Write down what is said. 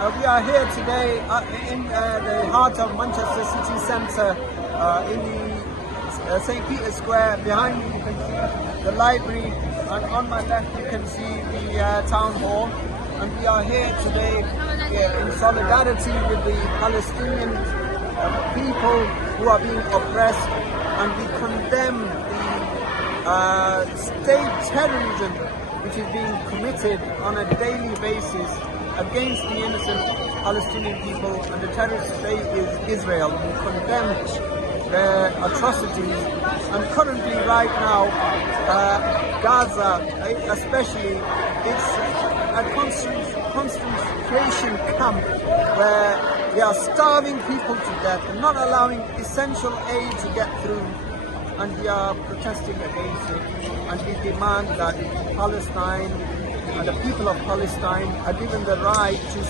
We are here today in the heart of Manchester city centre in the St. Peter's Square. Behind me you can see the library, and on my left you can see the town hall. And we are here today in solidarity with the Palestinian people who are being oppressed, and we condemn the state terrorism which is being committed on a daily basis against the innocent Palestinian people, and the terrorist state is Israel. We condemn their atrocities, and currently right now Gaza especially, it's a concentration camp where they are starving people to death and not allowing essential aid to get through, and we are protesting against it, and we demand that Palestine and the people of Palestine are given the right to